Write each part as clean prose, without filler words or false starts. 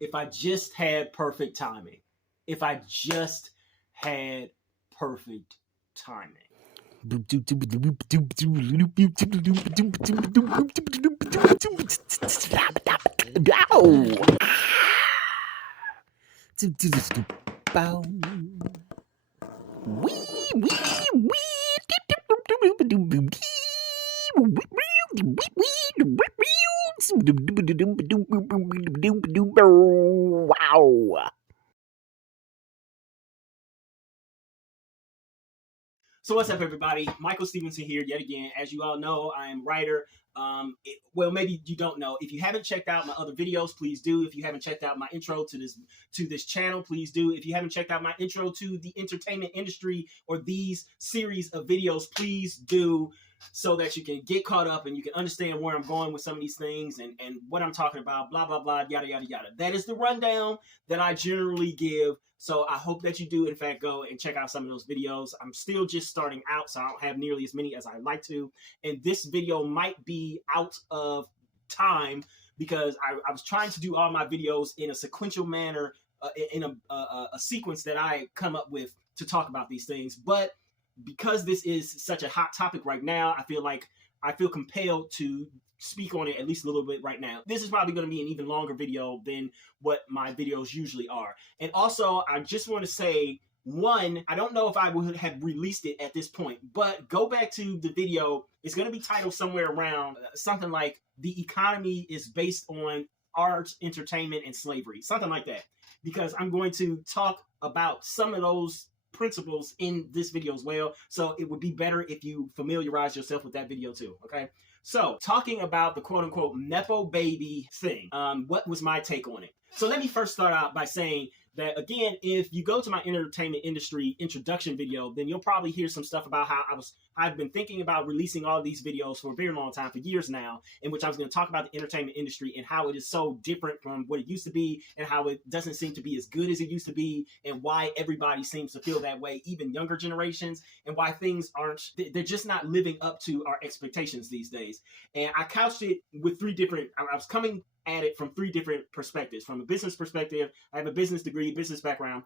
if I just had perfect timing. If I just had perfect timing. Wow. So what's up, everybody? Michael Stevenson here yet again. As you all know, I am a writer. Well, maybe you don't know. If you haven't checked out my other videos, please do. If you haven't checked out my intro to this channel, please do. If you haven't checked out my intro to the entertainment industry or these series of videos, please do, so that you can get caught up and you can understand where I'm going with some of these things and what I'm talking about, blah, blah, blah, yada, yada, yada. That is the rundown that I generally give. So I hope that you do, in fact, go and check out some of those videos. I'm still just starting out, so I don't have nearly as many as I'd like to. And this video might be out of time because I was trying to do all my videos in a sequential manner, in a sequence that I come up with to talk about these things. But because this is such a hot topic right now, I feel compelled to speak on it at least a little bit right now. This is probably going to be an even longer video than what my videos usually are. And also, I just want to say, one, I don't know if I would have released it at this point, but go back to the video. It's going to be titled somewhere around something like "The Economy is Based on Art, Entertainment, and Slavery," something like that, because I'm going to talk about some of those principles in this video as well. So it would be better if you familiarize yourself with that video too, okay? So talking about the quote unquote Nepo baby thing, what was my take on it? So let me first start out by saying that, again, if you go to my entertainment industry introduction video, then you'll probably hear some stuff about how I've been thinking about releasing all of these videos for a very long time, for years now, in which I was going to talk about the entertainment industry and how it is so different from what it used to be, and how it doesn't seem to be as good as it used to be, and why everybody seems to feel that way, even younger generations, and why things they're just not living up to our expectations these days. And I couched it with I was coming at it from three different perspectives. From a business perspective, I have a business degree, business background.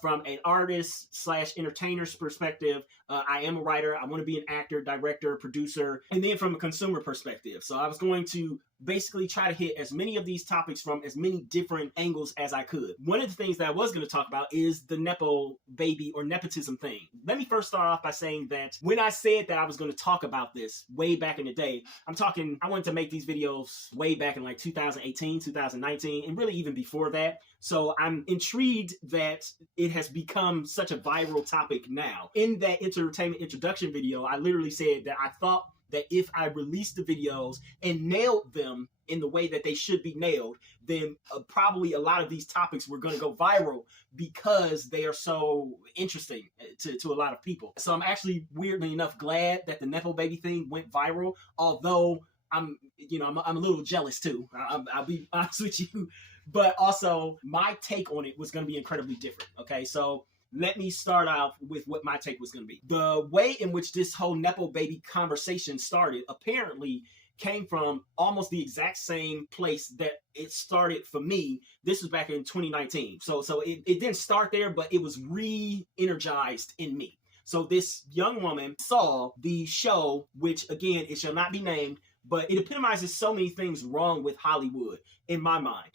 From an artist / entertainer's perspective, I am a writer. I want to be an actor, director, producer. And then from a consumer perspective. So I was going to basically try to hit as many of these topics from as many different angles as I could. One of the things that I was going to talk about is the Nepo baby or nepotism thing. Let me first start off by saying that when I said that I was going to talk about this way back in the day, I wanted to make these videos way back in like 2018, 2019, and really even before that. So I'm intrigued that it has become such a viral topic now. In that entertainment introduction video, I literally said that I thought that if I released the videos and nailed them in the way that they should be nailed, then probably a lot of these topics were going to go viral because they are so interesting to a lot of people. So I'm actually, weirdly enough, glad that the Nepo baby thing went viral, although I'm a little jealous too. I'll be honest with you. But also, my take on it was going to be incredibly different. Okay, so let me start off with what my take was going to be. The way in which this whole Nepo baby conversation started apparently came from almost the exact same place that it started for me. This was back in 2019. So it didn't start there, but it was re-energized in me. So this young woman saw the show, which, again, it shall not be named, but it epitomizes so many things wrong with Hollywood in my mind.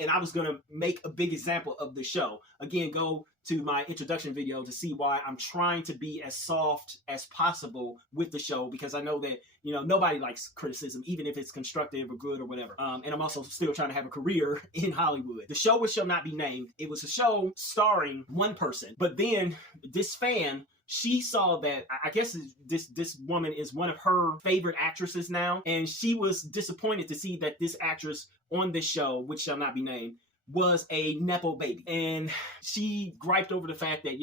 And I was going to make a big example of the show. Again, go to my introduction video to see why I'm trying to be as soft as possible with the show, because I know that, nobody likes criticism, even if it's constructive or good or whatever. And I'm also still trying to have a career in Hollywood. The show, which shall not be named, it was a show starring one person. But then this fan, she saw that, I guess this woman is one of her favorite actresses now, and she was disappointed to see that this actress on this show, which shall not be named, was a Nepo baby. And she griped over the fact that,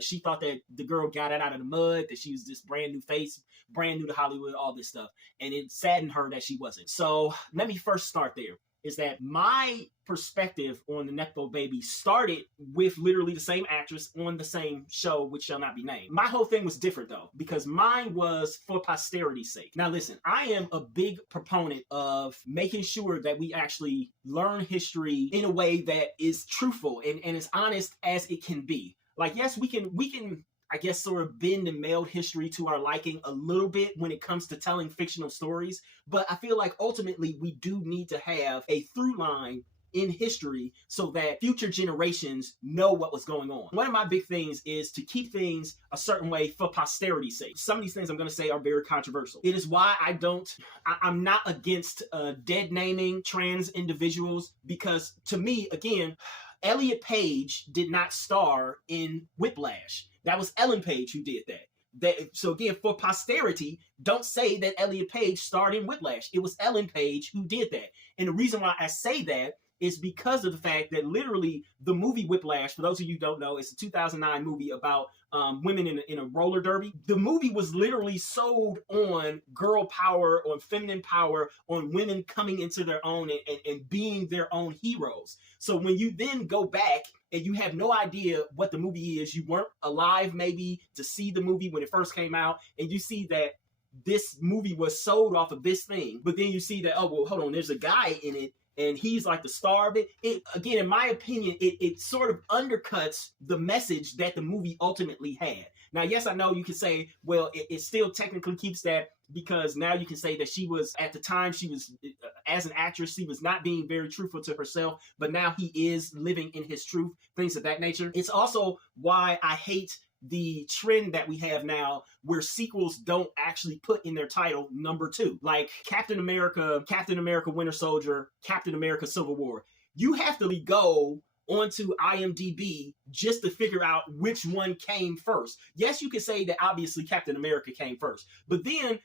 she thought that the girl got it out of the mud, that she was this brand new face, brand new to Hollywood, all this stuff. And it saddened her that she wasn't. So let me first start there. is that my perspective on the Nepo-Baby started with literally the same actress on the same show, which shall not be named. My whole thing was different though, because mine was for posterity's sake. Now listen, I am a big proponent of making sure that we actually learn history in a way that is truthful and as honest as it can be. Like, yes, we can I guess sort of bend and meld history to our liking a little bit when it comes to telling fictional stories, but I feel like ultimately we do need to have a through line in history so that future generations know what was going on. One of my big things is to keep things a certain way for posterity's sake. Some of these things I'm going to say are very controversial. It is why I'm not against dead naming trans individuals, because to me, again, Elliot Page did not star in Whiplash. That was Ellen Page who did that. So again, for posterity, don't say that Elliot Page starred in Whiplash. It was Ellen Page who did that. And the reason why I say that is because of the fact that literally the movie Whiplash, for those of you who don't know, it's a 2009 movie about women in a roller derby. The movie was literally sold on girl power, on feminine power, on women coming into their own and being their own heroes. So when you then go back and you have no idea what the movie is, you weren't alive maybe to see the movie when it first came out, and you see that this movie was sold off of this thing, but then you see that, oh, well, hold on, there's a guy in it, and he's like the star of it. Again, in my opinion, it sort of undercuts the message that the movie ultimately had. Now, yes, I know you can say, well, it still technically keeps that, because now you can say that she was, at the time, she was, as an actress, she was not being very truthful to herself, but now he is living in his truth, things of that nature. It's also why I hate the trend that we have now where sequels don't actually put in their title number 2, like Captain America, Winter Soldier, Captain America Civil War. You have to go onto IMDb just to figure out which one came first. Yes, you can say that obviously Captain America came first, but then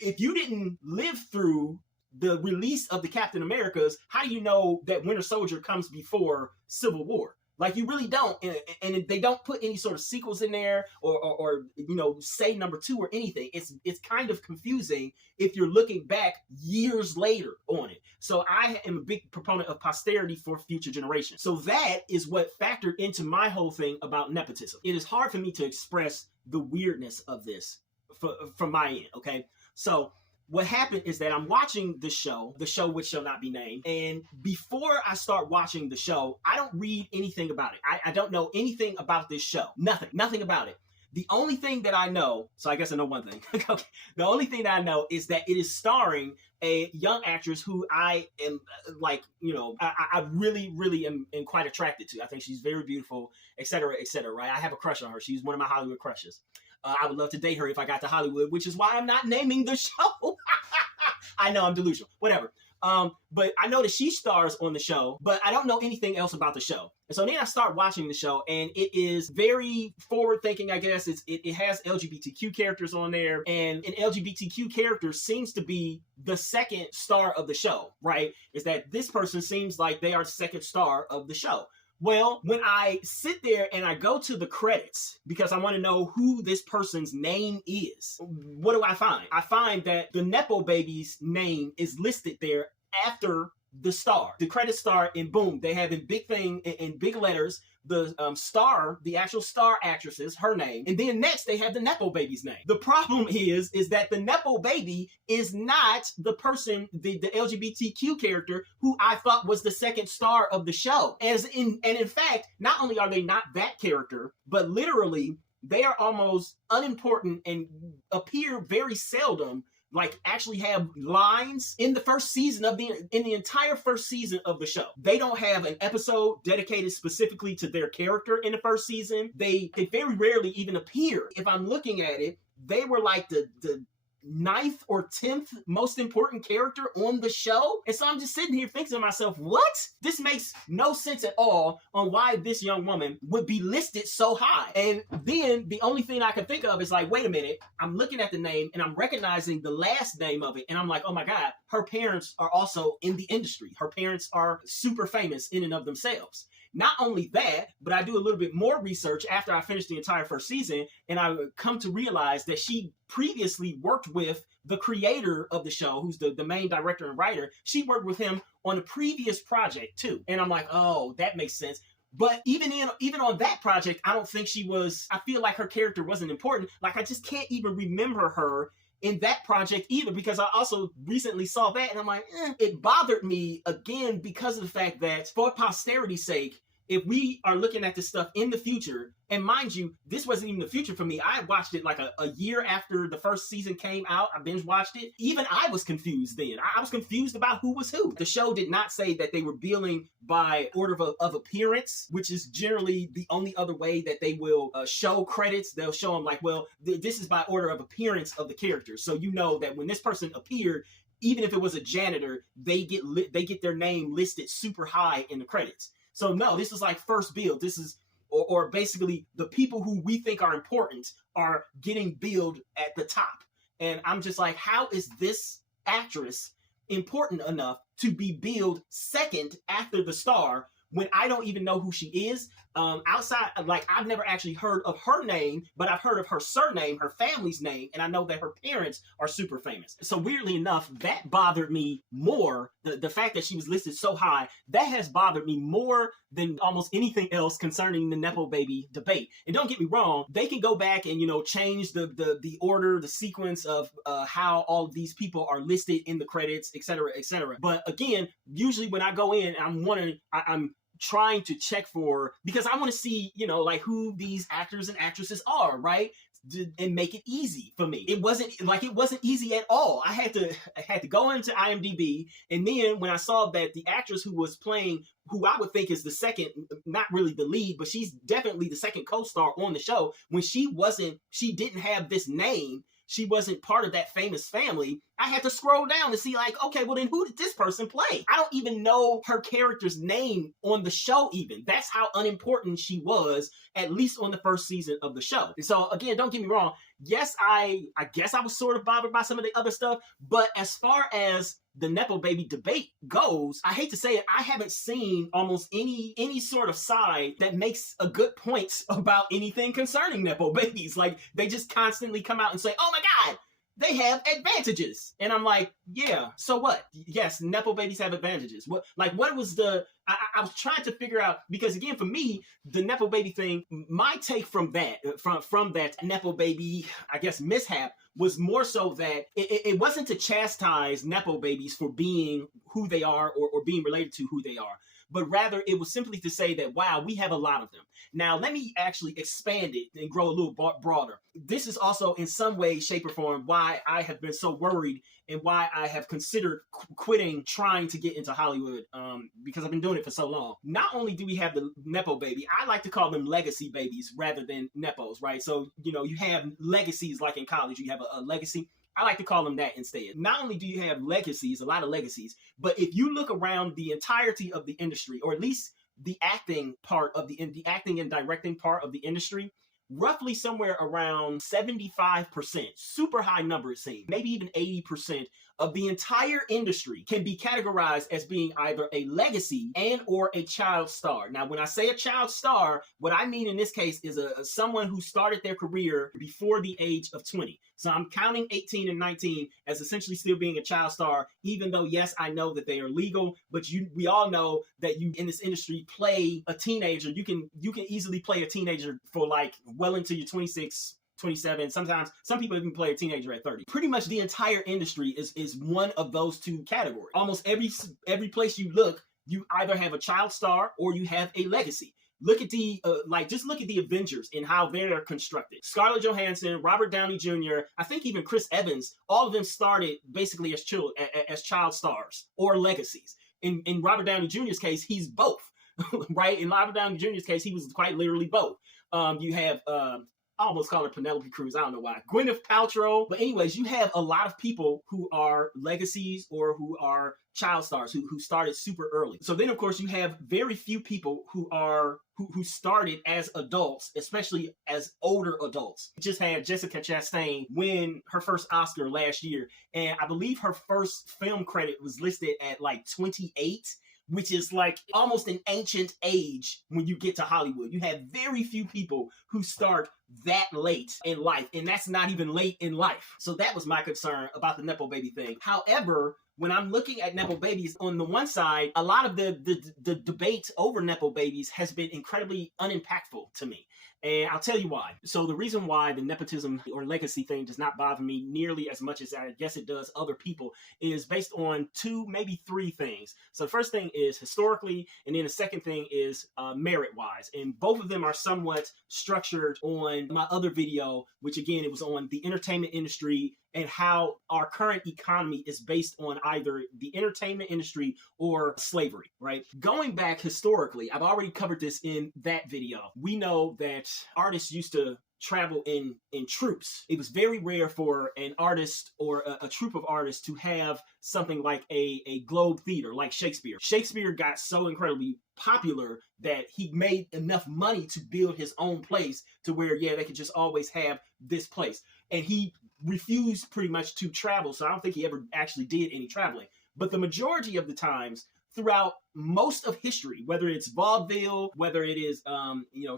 if you didn't live through the release of the Captain Americas, how do you know that Winter Soldier comes before Civil War? Like, you really don't, and they don't put any sort of sequels in there or say number 2 or anything. It's kind of confusing if you're looking back years later on it. So I am a big proponent of posterity for future generations. So that is what factored into my whole thing about nepotism. It is hard for me to express the weirdness of this from my end, okay? So what happened is that I'm watching the show which shall not be named, and before I start watching the show, I don't read anything about it. I don't know anything about this show. Nothing about it. The only thing that I know, so I guess I know one thing. Okay. The only thing that I know is that it is starring a young actress who I am I really, really am quite attracted to. I think she's very beautiful, etc., right? I have a crush on her. She's one of my Hollywood crushes. I would love to date her if I got to Hollywood, which is why I'm not naming the show. I know, I'm delusional. Whatever. But I know that she stars on the show, but I don't know anything else about the show. And so then I start watching the show, and it is very forward-thinking, I guess. It has LGBTQ characters on there, and an LGBTQ character seems to be the second star of the show, right? Is that this person seems like they are the second star of the show. Well, when I sit there and I go to the credits because I want to know who this person's name is, what do I find? I find that the Nepo-Babies' name is listed there after the star. The credit star, and boom, they have in big letters, the star, the actual star actress's, her name. And then next they have the Nepo-Baby's name. The problem is that the Nepo-Baby is not the person, the LGBTQ character who I thought was the second star of the show. And in fact, not only are they not that character, but literally they are almost unimportant and appear very seldom, like actually have lines in the first season in the entire first season of the show. They don't have an episode dedicated specifically to their character in the first season. They very rarely even appear. If I'm looking at it, they were like the 9th or 10th most important character on the show. And so I'm just sitting here thinking to myself, what? This makes no sense at all on why this young woman would be listed so high. And then the only thing I can think of is like, wait a minute, I'm looking at the name and I'm recognizing the last name of it. And I'm like, oh my God, her parents are also in the industry. Her parents are super famous in and of themselves. Not only that, but I do a little bit more research after I finished the entire first season, and I come to realize that she previously worked with the creator of the show, who's the main director and writer. She worked with him on the previous project too. And I'm like, oh, that makes sense. But even on that project, I don't think she was. I feel like her character wasn't important. Like I just can't even remember her in that project either, because I also recently saw that and I'm like, it bothered me again because of the fact that for posterity's sake, if we are looking at this stuff in the future, and mind you, this wasn't even the future for me. I watched it like a year after the first season came out. I binge watched it. Even I was confused then. I was confused about who was who. The show did not say that they were billing by order of appearance, which is generally the only other way that they will show credits. They'll show them like, well, this is by order of appearance of the characters. So you know that when this person appeared, even if it was a janitor, they get their name listed super high in the credits. So no, this is like first build. This is, or basically the people who we think are important are getting billed at the top. And I'm just like, how is this actress important enough to be billed second after the star when I don't even know who she is? Outside, like I've never actually heard of her name, but I've heard of her surname, her family's name, and I know that her parents are super famous. So weirdly enough, that bothered me more. The fact that she was listed so high, that has bothered me more than almost anything else concerning the Nepo baby debate. And don't get me wrong, they can go back and, you know, change the order, the sequence of how all of these people are listed in the credits, et cetera, et cetera. But again, usually when I go in, I'm trying to check for, because I want to see, you know, like who these actors and actresses are, right? And make it easy for me. It wasn't easy at all. I had to go into IMDb, and then when I saw that the actress who was playing, who I would think is the second, not really the lead, but she's definitely the second co-star on the show, when she didn't have this name, she wasn't part of that famous family, I had to scroll down to see like, okay, well then who did this person play? I don't even know her character's name on the show even. That's how unimportant she was, at least on the first season of the show. And so again, don't get me wrong. Yes, I guess I was sort of bothered by some of the other stuff, but as far as the Nepo baby debate goes, I hate to say it, I haven't seen almost any sort of side that makes a good point about anything concerning Nepo babies. Like they just constantly come out and say, oh my God, they have advantages. And I'm like, yeah, so what? Yes, Nepo babies have advantages. What was I was trying to figure out, because again, for me, the Nepo baby thing, my take from that Nepo baby, I guess, mishap was more so that it wasn't to chastise Nepo babies for being who they are or being related to who they are, but rather it was simply to say that, wow, we have a lot of them. Now, let me actually expand it and grow a little broader. This is also in some way, shape, or form why I have been so worried and why I have considered quitting trying to get into Hollywood, because I've been doing it for so long. Not only do we have the Nepo baby, I like to call them legacy babies rather than Nepos, right? So, you know, you have legacies like in college, you have a legacy. I like to call them that instead. Not only do you have legacies, a lot of legacies, but if you look around the entirety of the industry, or at least the acting part of the acting and directing part of the industry, roughly somewhere around 75%, super high number it seems, maybe even 80% of the entire industry can be categorized as being either a legacy and or a child star. Now, when I say a child star, what I mean in this case is someone who started their career before the age of 20. So I'm counting 18 and 19 as essentially still being a child star, even though, yes, I know that they are legal, but we all know that you in this industry play a teenager. You can easily play a teenager for like well into your 26, 27. Sometimes some people even play a teenager at 30. Pretty much the entire industry is one of those two categories. Almost every place you look, you either have a child star or you have a legacy. Look at just look at the Avengers and how they're constructed. Scarlett Johansson, Robert Downey Jr., I think even Chris Evans, all of them started basically as child stars or legacies. In Robert Downey Jr.'s case, he's both, right? In Robert Downey Jr.'s case, he was quite literally both. You have I almost call her Penelope Cruz. I don't know why. Gwyneth Paltrow. But anyways, you have a lot of people who are legacies or who are child stars who started super early. So then, of course, you have very few people who started as adults, especially as older adults. You just had Jessica Chastain win her first Oscar last year. And I believe her first film credit was listed at like 28. Which is like almost an ancient age when you get to Hollywood. You have very few people who start that late in life, and that's not even late in life. So that was my concern about the Nepo baby thing. However, when I'm looking at Nepo-Babies, on the one side, a lot of the debate over Nepo-Babies has been incredibly unimpactful to me. And I'll tell you why. So the reason why the nepotism or legacy thing does not bother me nearly as much as I guess it does other people is based on two, maybe three things. So the first thing is historically, and then the second thing is merit-wise. And both of them are somewhat structured on my other video, which again, it was on the entertainment industry and how our current economy is based on either the entertainment industry or slavery, right? Going back historically, I've already covered this in that video. We know that artists used to travel in troops. It was very rare for an artist or a troupe of artists to have something like a globe theater like Shakespeare. Shakespeare got so incredibly popular that he made enough money to build his own place to where, yeah, they could just always have this place. And he refused pretty much to travel, so I don't think he ever actually did any traveling. But the majority of the times throughout most of history, whether it's vaudeville, whether it is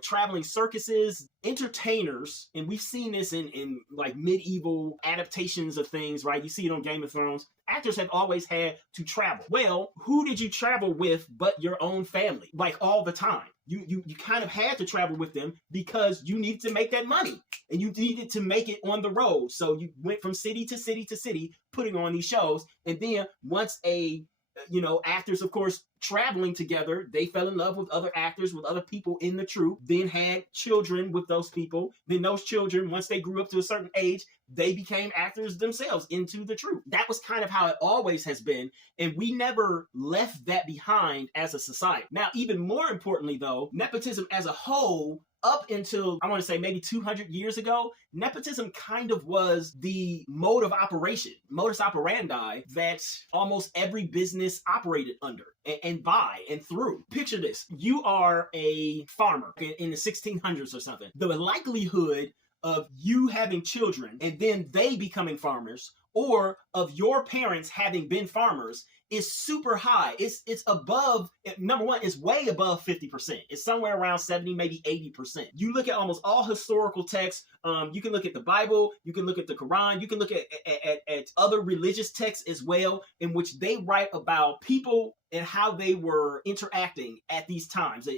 traveling circuses, entertainers, and we've seen this in like medieval adaptations of things, right? You see it on Game of Thrones. Actors have always had to travel. Well, who did you travel with but your own family? Like all the time. You kind of had to travel with them because you needed to make that money and you needed to make it on the road. So you went from city to city to city putting on these shows. And then once actors, of course, traveling together, they fell in love with other actors, with other people in the troupe, then had children with those people. Then those children, once they grew up to a certain age, they became actors themselves into the troupe. That was kind of how it always has been. And we never left that behind as a society. Now, even more importantly, though, nepotism as a whole, up until, I want to say maybe 200 years ago, nepotism kind of was the mode of operation, modus operandi that almost every business operated under and by and through. Picture this. You are a farmer in the 1600s or something. The likelihood of you having children and then they becoming farmers, or of your parents having been farmers, is super high. It's above, number one, it's way above 50%. It's somewhere around 70, maybe 80%. You look at almost all historical texts. You can look at the Bible, you can look at the Quran, you can look at other religious texts as well, in which they write about people and how they were interacting at these times,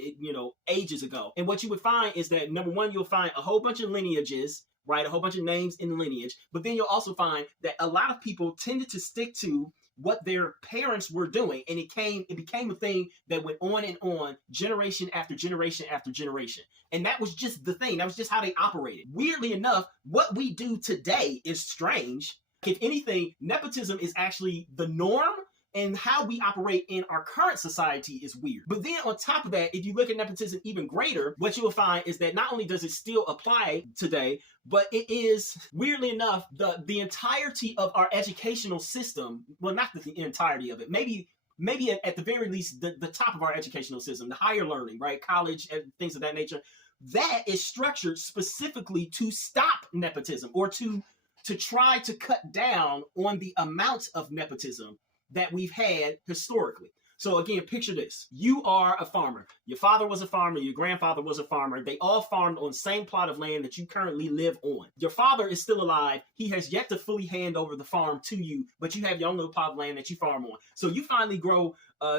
ages ago. And what you would find is that, number one, you'll find a whole bunch of lineages, right? A whole bunch of names in the lineage. But then you'll also find that a lot of people tended to stick to what their parents were doing. And it became a thing that went on and on, generation after generation after generation. And that was just the thing. That was just how they operated. Weirdly enough, what we do today is strange. If anything, nepotism is actually the norm, and how we operate in our current society is weird. But then on top of that, if you look at nepotism even greater, what you will find is that not only does it still apply today, but it is, weirdly enough, the entirety of our educational system, well, not the entirety of it, maybe at the very least, the top of our educational system, the higher learning, right? College and things of that nature, that is structured specifically to stop nepotism, or to try to cut down on the amount of nepotism that we've had historically. So again, picture this. You are a farmer. Your father was a farmer. Your grandfather was a farmer. They all farmed on the same plot of land that you currently live on. Your father is still alive. He has yet to fully hand over the farm to you, but you have your own little plot of land that you farm on. So you finally grow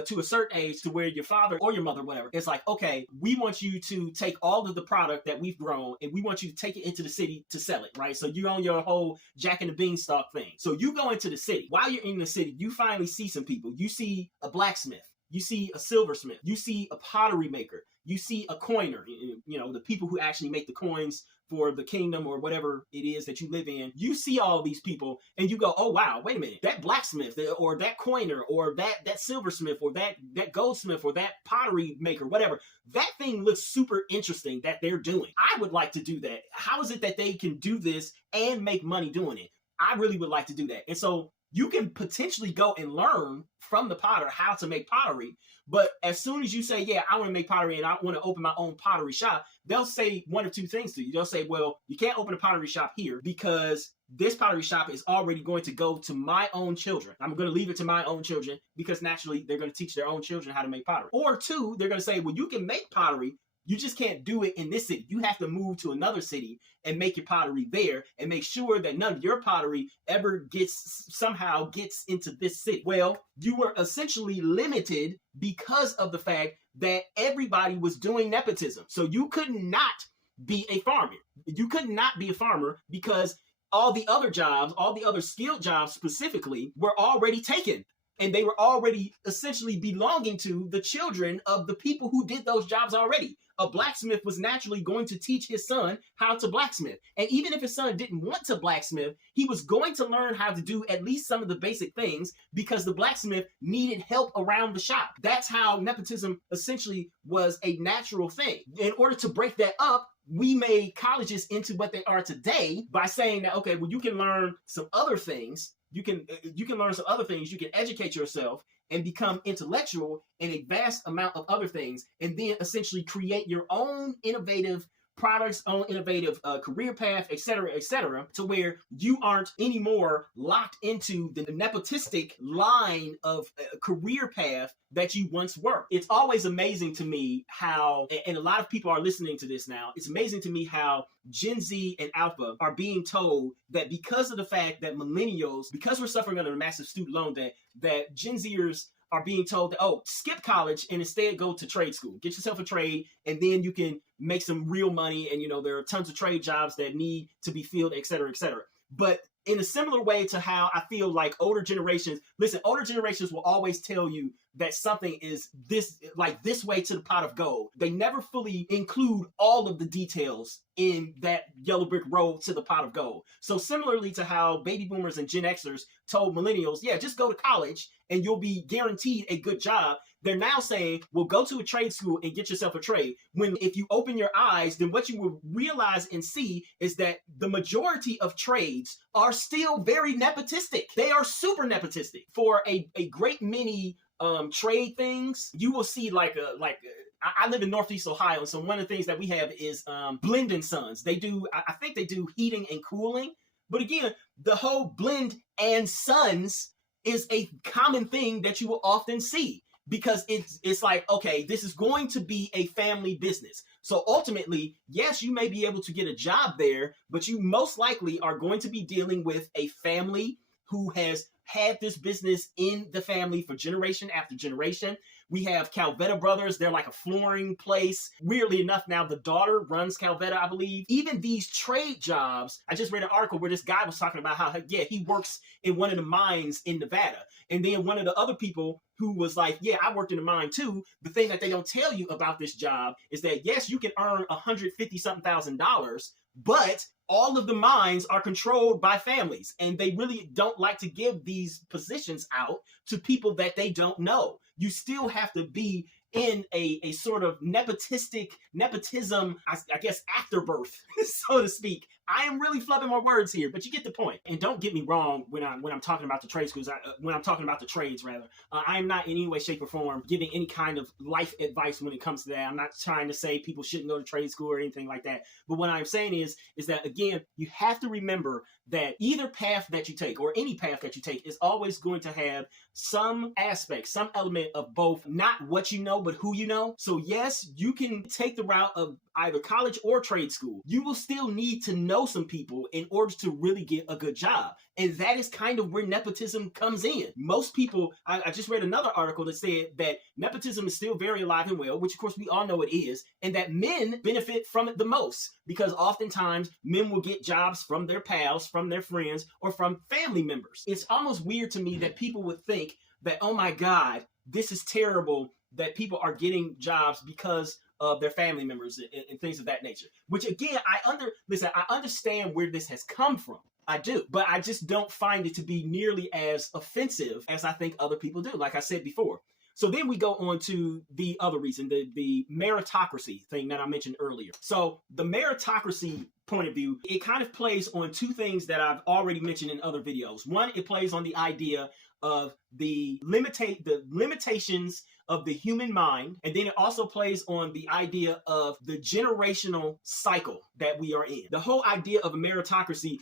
to a certain age to where your father or your mother, whatever, it's like, okay, we want you to take all of the product that we've grown and we want you to take it into the city to sell it, right? So you own your whole Jack and the Beanstalk thing. So you go into the city. While you're in the city, you finally see some people. You see a blacksmith. You see a silversmith. You see a pottery maker. You see a coiner, the people who actually make the coins for the kingdom or whatever it is that you live in. You see all these people and you go, oh, wow, wait a minute. That blacksmith or that coiner or that silversmith or that goldsmith or that pottery maker, whatever, that thing looks super interesting that they're doing. I would like to do that. How is it that they can do this and make money doing it? I really would like to do that. And so you can potentially go and learn from the potter how to make pottery. But as soon as you say, yeah, I want to make pottery and I want to open my own pottery shop, they'll say one or two things to you. They'll say, well, you can't open a pottery shop here because this pottery shop is already going to go to my own children. I'm going to leave it to my own children because naturally they're going to teach their own children how to make pottery. Or two, they're going to say, well, you can make pottery, You just can't do it in this city. You have to move to another city and make your pottery there and make sure that none of your pottery ever somehow gets into this city. Well, you were essentially limited because of the fact that everybody was doing nepotism. So you could not be a farmer. You could not be a farmer because all the other jobs, all the other skilled jobs specifically, were already taken. And they were already essentially belonging to the children of the people who did those jobs already. A blacksmith was naturally going to teach his son how to blacksmith. And even if his son didn't want to blacksmith, he was going to learn how to do at least some of the basic things because the blacksmith needed help around the shop. That's how nepotism essentially was a natural thing. In order to break that up, we made colleges into what they are today by saying that, okay, well, you can learn some other things. You can learn some other things. You can educate yourself and become intellectual in a vast amount of other things, and then essentially create your own innovative products, own innovative career path, et cetera, to where you aren't anymore locked into the nepotistic line of career path that you once were. It's always amazing to me how, and a lot of people are listening to this now, it's amazing to me how Gen Z and Alpha are being told that because of the fact that millennials, because we're suffering under a massive student loan debt, that Gen Zers are being told that, oh, skip college and instead go to trade school. Get yourself a trade, and then you can make some real money. And, there are tons of trade jobs that need to be filled, et cetera, et cetera. But in a similar way to how I feel like older generations will always tell you that something is this way to the pot of gold. They never fully include all of the details in that yellow brick road to the pot of gold. So similarly to how baby boomers and Gen Xers told millennials, yeah, just go to college and you'll be guaranteed a good job. They're now saying, well, go to a trade school and get yourself a trade. When if you open your eyes, then what you will realize and see is that the majority of trades are still very nepotistic. They are super nepotistic. For a great many trade things, you will see I live in Northeast Ohio, so one of the things that we have is Blend & Sons. I think they do heating and cooling. But again, the whole Blend & Sons is a common thing that you will often see. Because it's like, okay, this is going to be a family business. So ultimately, yes, you may be able to get a job there, but you most likely are going to be dealing with a family who has had this business in the family for generation after generation. We have Calvetta Brothers. They're like a flooring place. Weirdly enough, now the daughter runs Calvetta, I believe. Even these trade jobs, I just read an article where this guy was talking about how, yeah, he works in one of the mines in Nevada. And then one of the other people who was like, yeah, I worked in a mine too. The thing that they don't tell you about this job is that, yes, you can earn $150,000, but all of the mines are controlled by families, and they really don't like to give these positions out to people that they don't know. You still have to be in a sort of nepotism, I guess, afterbirth, so to speak. I am really flubbing my words here, but you get the point. And don't get me wrong when I'm talking about the trade schools, when I'm talking about the trades, rather. I am not in any way, shape, or form giving any kind of life advice when it comes to that. I'm not trying to say people shouldn't go to trade school or anything like that. But what I'm saying is that, again, you have to remember that either path that you take or any path that you take is always going to have some aspect, some element of both not what you know, but who you know. So yes, you can take the route of either college or trade school. You will still need to know some people in order to really get a good job. And that is kind of where nepotism comes in. Most people, I just read another article that said that nepotism is still very alive and well, which of course we all know it is, and that men benefit from it the most because oftentimes men will get jobs from their pals, from their friends, or from family members. It's almost weird to me that people would think that, oh my God, this is terrible that people are getting jobs because of their family members and things of that nature. Which again, I understand where this has come from. I do, but I just don't find it to be nearly as offensive as I think other people do, like I said before. So then we go on to the other reason, the meritocracy thing that I mentioned earlier. So the meritocracy point of view, it kind of plays on two things that I've already mentioned in other videos. One, it plays on the idea of the limitations of the human mind, and then it also plays on the idea of the generational cycle that we are in. The whole idea of a meritocracy,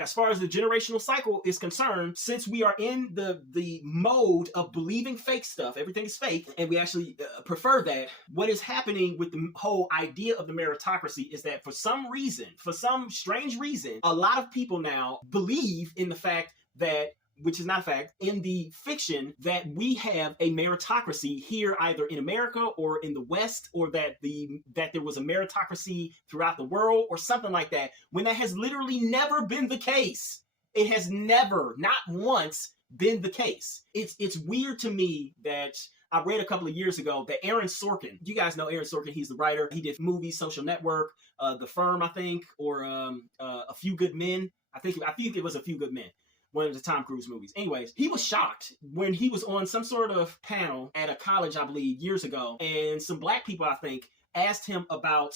as far as the generational cycle is concerned, since we are in the mode of believing fake stuff, everything is fake, and we actually prefer that, what is happening with the whole idea of the meritocracy is that for some reason, for some strange reason, a lot of people now believe in the fact that, which is not a fact, in the fiction that we have a meritocracy here either in America or in the West, or that there was a meritocracy throughout the world or something like that, when that has literally never been the case. It has never, not once, been the case. It's weird to me that I read a couple of years ago that Aaron Sorkin, you guys know Aaron Sorkin, he's the writer. He did movies, Social Network, The Firm, I think, or A Few Good Men. I think it was A Few Good Men, one of the Tom Cruise movies. Anyways, he was shocked when he was on some sort of panel at a college, I believe, years ago, and some black people, I think, asked him about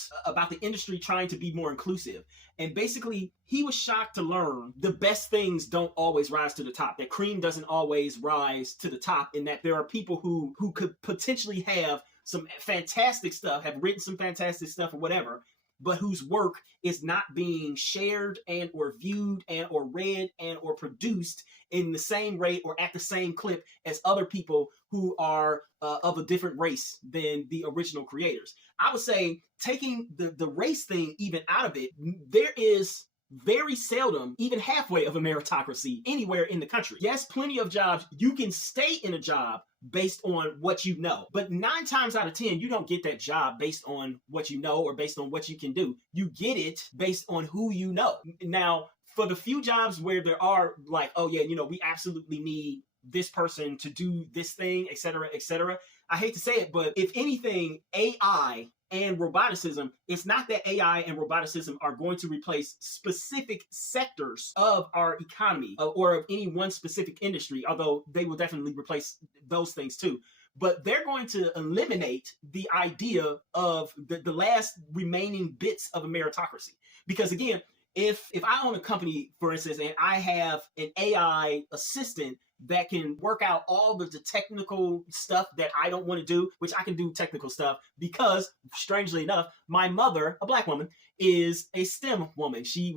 the industry trying to be more inclusive. And basically, he was shocked to learn the best things don't always rise to the top, that cream doesn't always rise to the top, and that there are people who could potentially have some fantastic stuff, have written some fantastic stuff or whatever, but whose work is not being shared and or viewed and or read and or produced in the same rate or at the same clip as other people who are of a different race than the original creators. I would say, taking the race thing even out of it, there is very seldom even halfway of a meritocracy anywhere in the country. Yes, plenty of jobs, you can stay in a job based on what you know. But 9 times out of 10, you don't get that job based on what you know or based on what you can do. You get it based on who you know. Now, for the few jobs where there are like, oh yeah, we absolutely need this person to do this thing, etc., etc. I hate to say it, but if anything, AI and roboticism, it's not that AI and roboticism are going to replace specific sectors of our economy or of any one specific industry, although they will definitely replace those things too. But they're going to eliminate the idea of the last remaining bits of a meritocracy. Because again, if I own a company, for instance, and I have an AI assistant that can work out all the technical stuff that I don't want to do, which I can do technical stuff because, strangely enough, my mother, a black woman, is a STEM woman. She's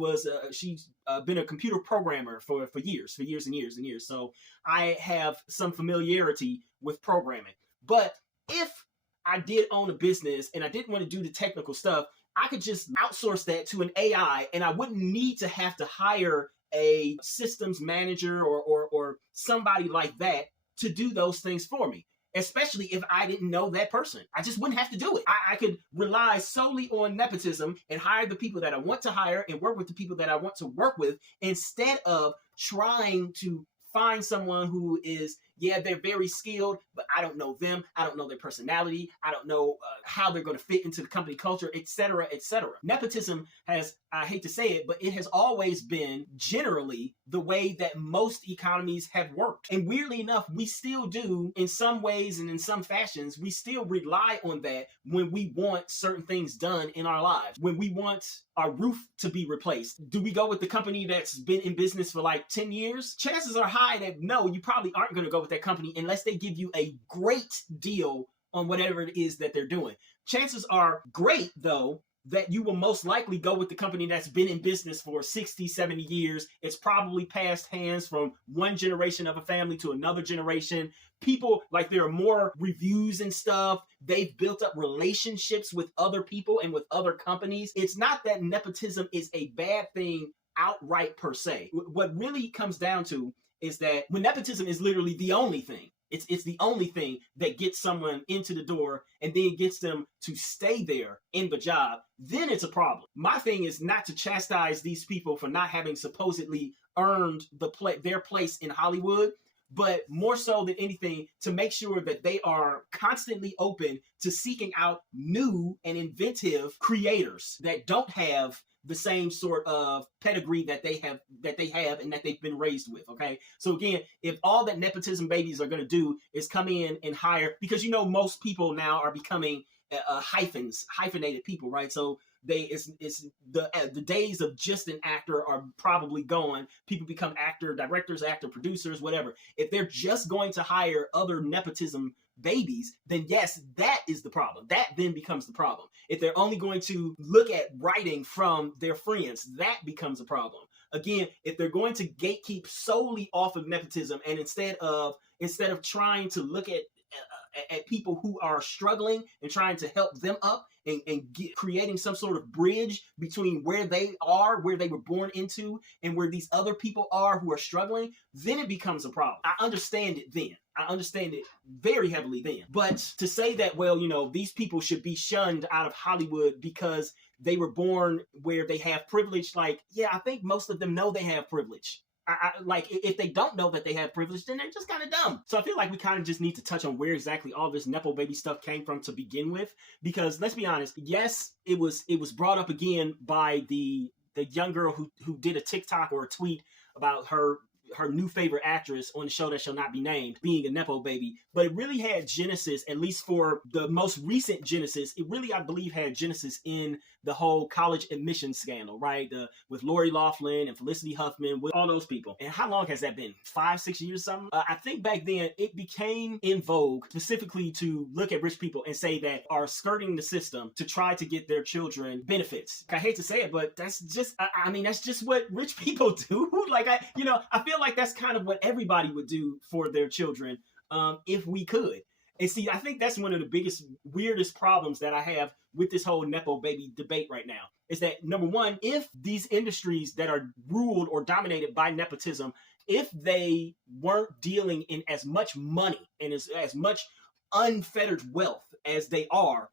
been a computer programmer for years and years and years. So I have some familiarity with programming. But if I did own a business and I didn't want to do the technical stuff, I could just outsource that to an AI, and I wouldn't need to have to hire a systems manager or somebody like that to do those things for me, especially if I didn't know that person. I just wouldn't have to do it. I could rely solely on nepotism and hire the people that I want to hire and work with the people that I want to work with, instead of trying to find someone who is, yeah, they're very skilled, but I don't know them. I don't know their personality. I don't know how they're going to fit into the company culture, etc., etc. Nepotism has, I hate to say it, but it has always been generally the way that most economies have worked. And weirdly enough, we still do, in some ways and in some fashions, we still rely on that when we want certain things done in our lives. When we want our roof to be replaced, do we go with the company that's been in business for like 10 years? Chances are high that no, you probably aren't going to go with that company unless they give you a great deal on whatever it is that they're doing. Chances are great, though, that you will most likely go with the company that's been in business for 60, 70 years. It's probably passed hands from one generation of a family to another generation. People, like, there are more reviews and stuff. They've built up relationships with other people and with other companies. It's not that nepotism is a bad thing outright per se. What really comes down to is that when nepotism is literally the only thing, it's the only thing that gets someone into the door and then gets them to stay there in the job, then it's a problem. My thing is not to chastise these people for not having supposedly earned their place in Hollywood, but more so than anything, to make sure that they are constantly open to seeking out new and inventive creators that don't have the same sort of pedigree that they have and that they've been raised with. Okay, so again, if all that nepotism babies are going to do is come in and hire, because most people now are becoming hyphenated people, right? So it's the days of just an actor are probably gone. People become actor directors, actor producers, whatever. If they're just going to hire other nepotism babies, then yes, that is the problem. That then becomes the problem. If they're only going to look at writing from their friends, that becomes a problem. Again, if they're going to gatekeep solely off of nepotism, and instead of trying to look at people who are struggling and trying to help them up and creating some sort of bridge between where they are, where they were born into, and where these other people are who are struggling, then it becomes a problem. I understand it then. I understand it very heavily then. But to say that, these people should be shunned out of Hollywood because they were born where they have privilege, I think most of them know they have privilege. If they don't know that they have privilege, then they're just kind of dumb. So I feel like we kind of just need to touch on where exactly all this Nepo baby stuff came from to begin with, because let's be honest, yes, it was brought up again by the young girl who did a TikTok or a tweet about her new favorite actress on the show that shall not be named being a Nepo baby. But it really had genesis, at least for the most recent genesis, it really, I believe, had genesis in the whole college admissions scandal, right? With Lori Loughlin and Felicity Huffman, with all those people. And how long has that been? 5-6 years or something? I think back then it became in vogue specifically to look at rich people and say that are skirting the system to try to get their children benefits. I hate to say it, but that's just, that's just what rich people do. I feel like that's kind of what everybody would do for their children if we could. And see, I think that's one of the biggest, weirdest problems that I have with this whole Nepo baby debate right now, is that, number one, if these industries that are ruled or dominated by nepotism, if they weren't dealing in as much money and as much unfettered wealth as they are,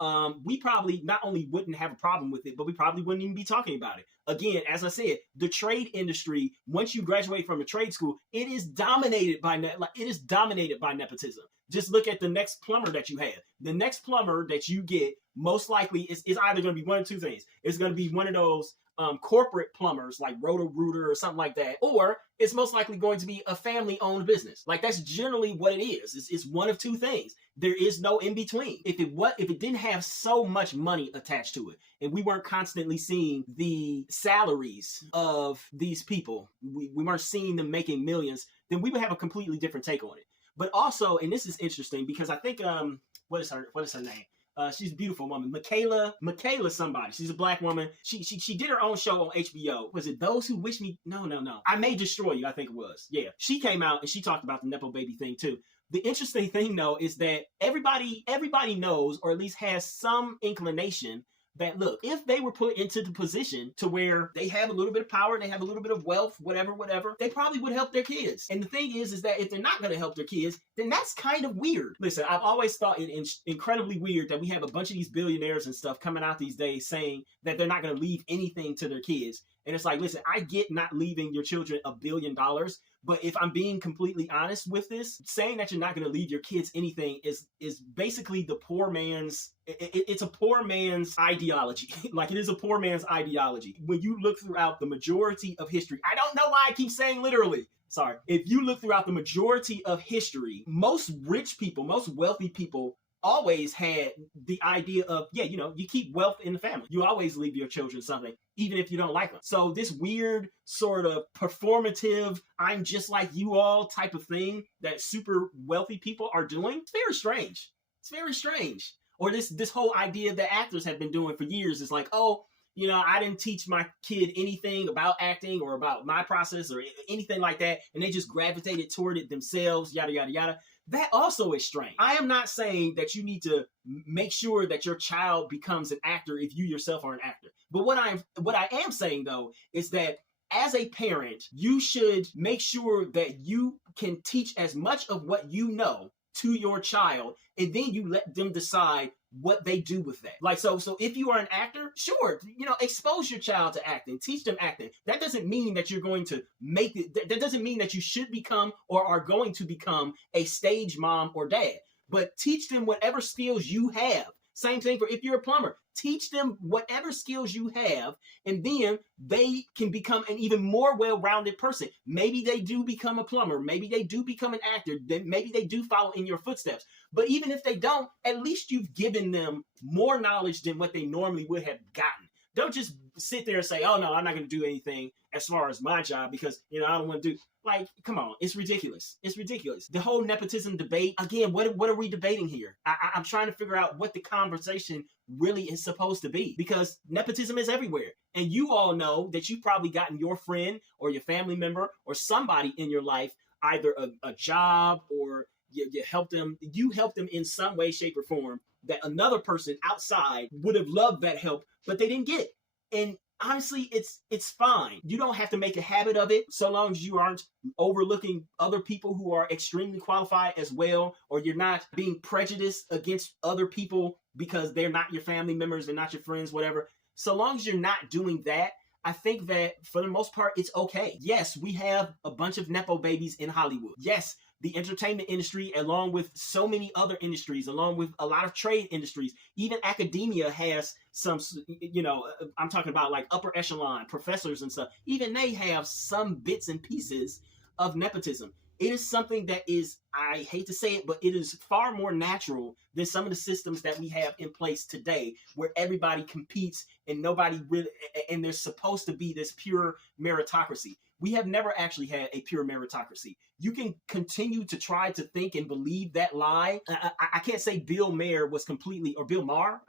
we probably not only wouldn't have a problem with it, but we probably wouldn't even be talking about it. Again, as I said, the trade industry, once you graduate from a trade school, it is dominated by nepotism. Just look at the next plumber that you have. The next plumber that you get most likely is either going to be one of two things. It's going to be one of those corporate plumbers like Roto-Rooter or something like that, or it's most likely going to be a family-owned business. That's generally what it is. It's one of two things. There is no in between. If it didn't have so much money attached to it, and we weren't constantly seeing the salaries of these people, we weren't seeing them making millions, then we would have a completely different take on it. But also, and this is interesting because I think what is her name? She's a beautiful woman. Michaela somebody. She's a black woman. She did her own show on HBO. Was it Those Who Wish Me? No. I May Destroy You, I think it was. Yeah. She came out and she talked about the Nepo baby thing too. The interesting thing though is that everybody knows, or at least has some inclination, that look, if they were put into the position to where they have a little bit of power, they have a little bit of wealth, whatever, they probably would help their kids. And the thing is that if they're not going to help their kids, then that's kind of weird. Listen, I've always thought it incredibly weird that we have a bunch of these billionaires and stuff coming out these days saying that they're not going to leave anything to their kids. And it's like, listen, I get not leaving your children $1 billion, but if I'm being completely honest with this, saying that you're not going to leave your kids anything is basically the poor man's, it's a poor man's ideology. It is a poor man's ideology. When you look throughout the majority of history, I don't know why I keep saying literally. Sorry. If you look throughout the majority of history, most rich people, most wealthy people always had the idea of, you keep wealth in the family. You always leave your children something, even if you don't like them. So this weird sort of performative, I'm just like you all type of thing that super wealthy people are doing, it's very strange. It's very strange. Or this whole idea that actors have been doing for years is like, I didn't teach my kid anything about acting or about my process or anything like that, and they just gravitated toward it themselves, yada, yada, yada. That also is strange. I am not saying that you need to make sure that your child becomes an actor if you yourself are an actor. But what I am saying, though, is that as a parent, you should make sure that you can teach as much of what you know to your child, and then you let them decide what they do with that. So if you are an actor, sure, expose your child to acting, teach them acting. That doesn't mean that you're going to make it, that doesn't mean that you should become or are going to become a stage mom or dad, but teach them whatever skills you have. Same thing for if you're a plumber. Teach them whatever skills you have, and then they can become an even more well-rounded person. Maybe they do become a plumber. Maybe they do become an actor. Then maybe they do follow in your footsteps. But even if they don't, at least you've given them more knowledge than what they normally would have gotten. Don't just sit there and say, oh, no, I'm not going to do anything as far as my job because, I don't want to do. Like, come on. It's ridiculous. It's ridiculous. The whole nepotism debate, again, what are we debating here? I'm trying to figure out what the conversation really is supposed to be, because nepotism is everywhere. And you all know that you've probably gotten your friend or your family member or somebody in your life either a job or you help them in some way, shape, or form that another person outside would have loved that help, but they didn't get it. And honestly, it's fine. You don't have to make a habit of it so long as you aren't overlooking other people who are extremely qualified as well, or you're not being prejudiced against other people because they're not your family members, they're not your friends, whatever. So long as you're not doing that, I think that for the most part, it's okay. Yes, we have a bunch of Nepo babies in Hollywood. Yes, the entertainment industry, along with so many other industries, along with a lot of trade industries, even academia has some, I'm talking about like upper echelon professors and stuff. Even they have some bits and pieces of nepotism. It is something that is, I hate to say it, but it is far more natural than some of the systems that we have in place today, where everybody competes and nobody really, and there's supposed to be this pure meritocracy. We have never actually had a pure meritocracy. You can continue to try to think and believe that lie. I can't say Bill Maher was completely, or Bill Maher,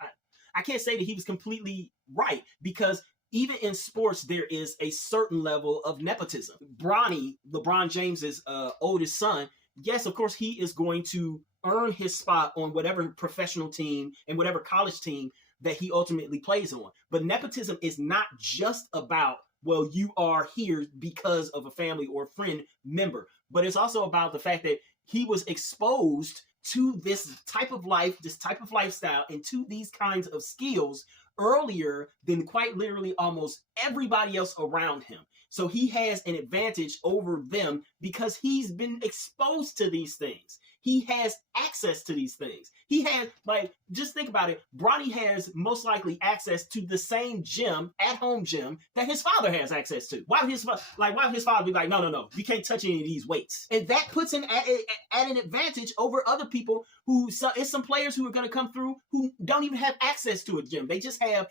I can't say that he was completely right, because even in sports, there is a certain level of nepotism. Bronny, LeBron James's oldest son, yes, of course, he is going to earn his spot on whatever professional team and whatever college team that he ultimately plays on. But nepotism is not just about, well, you are here because of a family or a friend member, but it's also about the fact that he was exposed to this type of life, this type of lifestyle, and to these kinds of skills earlier than quite literally almost everybody else around him. So he has an advantage over them because he's been exposed to these things. He has access to these things. He has, like, just think about it. Bronny has most likely access to the same gym, at-home gym, that his father has access to. Why would his father be like, no, you can't touch any of these weights? And that puts him at an advantage over other people who, it's some players who are going to come through who don't even have access to a gym. They just have,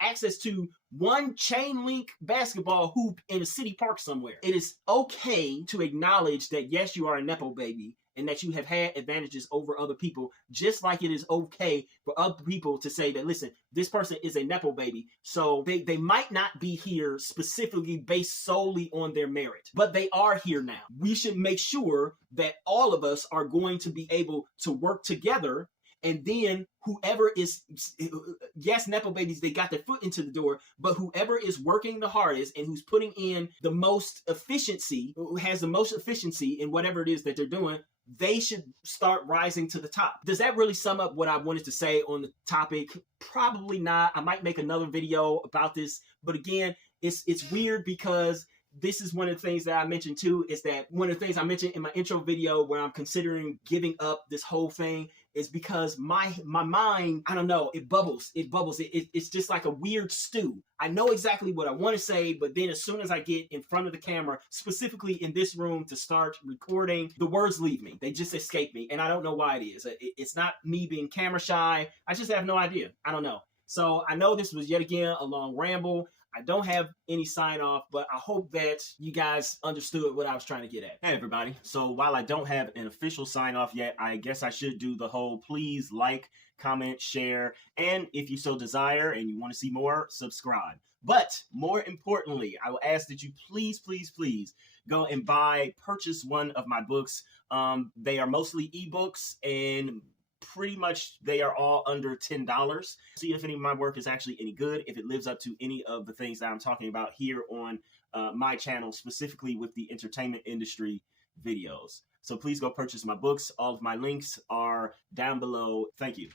access to one chain link basketball hoop in a city park somewhere. It is okay to acknowledge that, yes, you are a Nepo baby and that you have had advantages over other people, just like it is okay for other people to say that, listen, this person is a Nepo baby, so they might not be here specifically based solely on their merit, but they are here now. We should make sure that all of us are going to be able to work together. And then whoever is, yes, Nepo babies, they got their foot into the door, but whoever is working the hardest and who's putting in the most efficiency, who has the most efficiency in whatever it is that they're doing, they should start rising to the top. Does that really sum up what I wanted to say on the topic? Probably not. I might make another video about this, but again, it's weird because this is one of the things that I mentioned too, is that one of the things I mentioned in my intro video where I'm considering giving up this whole thing is because my mind, I don't know, it bubbles. It's just like a weird stew. I know exactly what I want to say, but then as soon as I get in front of the camera, specifically in this room to start recording, the words leave me. They just escape me, and I don't know why it is. It's not me being camera shy. I just have no idea. I don't know. So I know this was yet again a long ramble. I don't have any sign off, but I hope that you guys understood what I was trying to get at. Hey, everybody. So while I don't have an official sign off yet, I guess I should do the whole please like, comment, share, and if you so desire and you want to see more, subscribe. But more importantly, I will ask that you please go and purchase one of my books. They are mostly ebooks, and pretty much they are all under $10. See if any of my work is actually any good, if it lives up to any of the things that I'm talking about here on my channel, specifically with the entertainment industry videos. So please go purchase my books. All of my links are down below. Thank you.